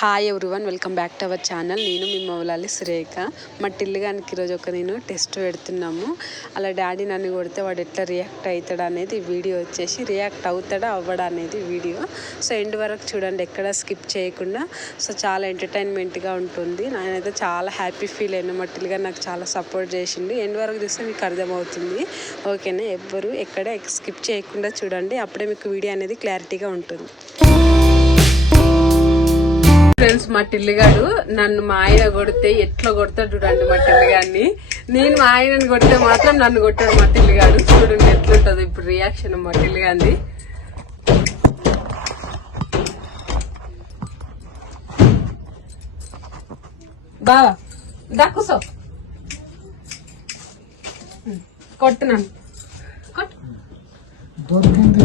Hi everyone welcome back to our channel నేను మీ మౌలాలి సురేఖ. మా టిల్లుగానికి ఈరోజు ఒక నేను టెస్ట్ పెడుతున్నాము. అలా డాడీ నన్ను కొడితే వాడు ఎట్లా రియాక్ట్ అవుతాడు అనేది వీడియో వచ్చేసి రియాక్ట్ అవుతాడా అవ్వడా అనేది వీడియో. సో ఎండ్ వరకు చూడండి ఎక్కడ స్కిప్ చేయకుండా. సో చాలా ఎంటర్టైన్మెంట్గా ఉంటుంది. నేనైతే చాలా హ్యాపీ ఫీల్ అయినా మా టిల్లుగా నాకు చాలా సపోర్ట్ చేసిండు. ఎండ్ వరకు చూస్తే మీకు అర్థమవుతుంది. ఓకేనా? ఎవ్వరు ఎక్కడ స్కిప్ చేయకుండా చూడండి. అప్పుడే మీకు వీడియో అనేది క్లారిటీగా ఉంటుంది. ఫ్రెండ్స్ మా టిల్లిగాడు నన్ను మా ఆయన కొడితే ఎట్లా కొడతాడు చూడండి మా టిల్లిగాడిని నేను మా ఆయనని కొడితే మాత్రం నన్ను కొట్టాడు మా టిల్లిగాడు చూడండి ఎట్లుంటది ఇప్పుడు రియాక్షన్ మా టిల్లిగాంది బావా దాక్కుసో కొట్టు నన్ను. కొట్టు. దొరికింది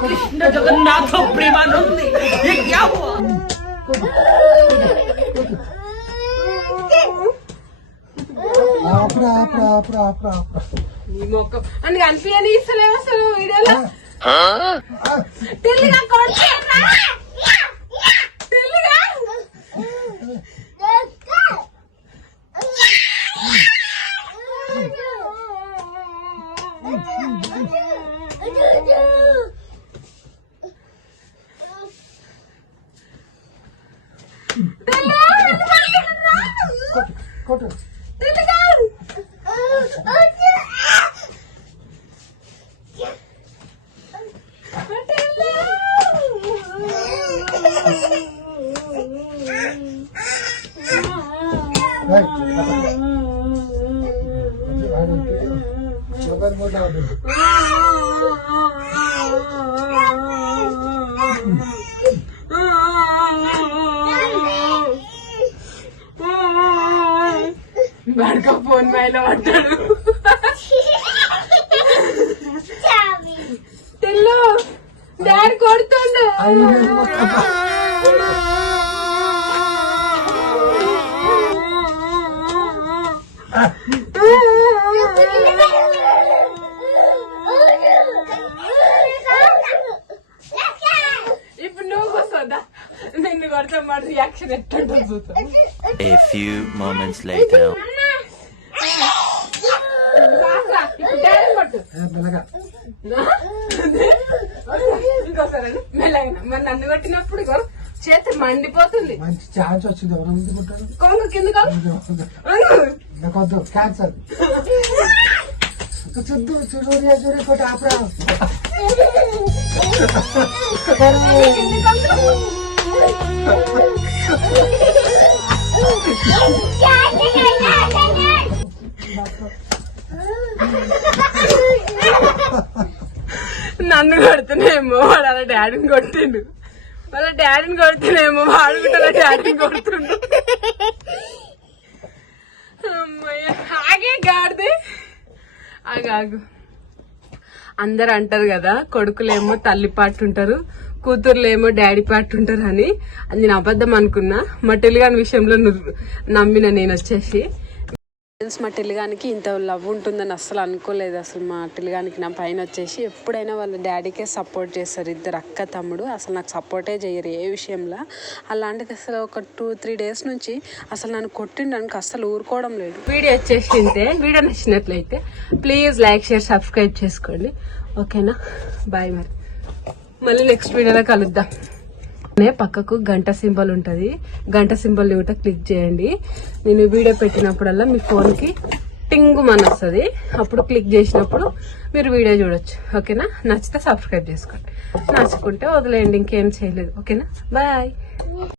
कृष्ण जगन्नाथ प्रेमानंद ये क्या हुआ ఆపరా ఆపరా ఆపరా ఆపరా ఆపరా నీ మొక్క అని కనిపించని ఇస్తలేవు అసలు వీడియోలో తెల్లిగా కొడుతున్నా తెల్లిగా కొట్టు బడక ఫోన్ పైన పడ్డాడు. తెల్లు డాడీ కొడుతుండు. ఇప్పుడు కొడతా మరి రియాక్షన్ ఎట్టుంటుంది చూద్దాం. A few moments later. ఇంకోసారి మెల్లగా. మరి నన్ను కొట్టినప్పుడు చేతి మండిపోతుంది. మంచి ఛాన్స్ వచ్చింది. ఎవరు అందుకుంటారు కొంగు కింద క్యాన్సర్ చూద్దు చూడు చూడు కొట్టు ఆపరా. నన్ను కొడుతున్నాయేమో వాడు అలా డాడీని కొట్టిండు. వాళ్ళ డాడీని కొడుతున్నాయేమో వాడు కూడా అలా డాడీని కొడుతుండు. అమ్మయ్య ఆగే గాడిది. ఆగాగు అందరు అంటారు కదా కొడుకులేమో తల్లి పాటు ఉంటారు కూతుర్లేమో డాడీ పాటు ఉంటారు అని అది నేను అబద్ధం అనుకున్నా. మా టెలిగాని విషయంలో నువ్వు నమ్మిన నేను వచ్చేసి. మా టెలిగానికి ఇంత లవ్ ఉంటుందని అస్సలు అనుకోలేదు. అసలు మా టెలిగానికి నా పైన వచ్చేసి ఎప్పుడైనా వాళ్ళ డాడీకే సపోర్ట్ చేస్తారు. ఇద్దరు అక్క తమ్ముడు అసలు నాకు సపోర్టే చేయరు ఏ విషయంలో. అలాంటిది అసలు ఒక టూ త్రీ డేస్ నుంచి అసలు నన్ను కొట్టిండడానికి అస్సలు ఊరుకోవడం లేదు. వీడియో వచ్చేసి ఇంతే వీడియో నచ్చినట్లయితే ప్లీజ్ లైక్ షేర్ సబ్స్క్రైబ్ చేసుకోండి. ఓకేనా బాయ్ మరి. మళ్ళీ నెక్స్ట్ వీడియోలో కలుద్దాం. నే పక్కకు గంట సింబల్ ఉంటుంది. గంట సింబల్ కూడా క్లిక్ చేయండి. నేను వీడియో పెట్టినప్పుడల్లా మీ ఫోన్కి టింగు మన వస్తుంది. అప్పుడు క్లిక్ చేసినప్పుడు మీరు వీడియో చూడొచ్చు. ఓకేనా? నచ్చితే సబ్స్క్రైబ్ చేసుకోండి. నచ్చుకుంటే వదిలేయండి. ఇంకేం చేయలేదు. ఓకేనా? బాయ్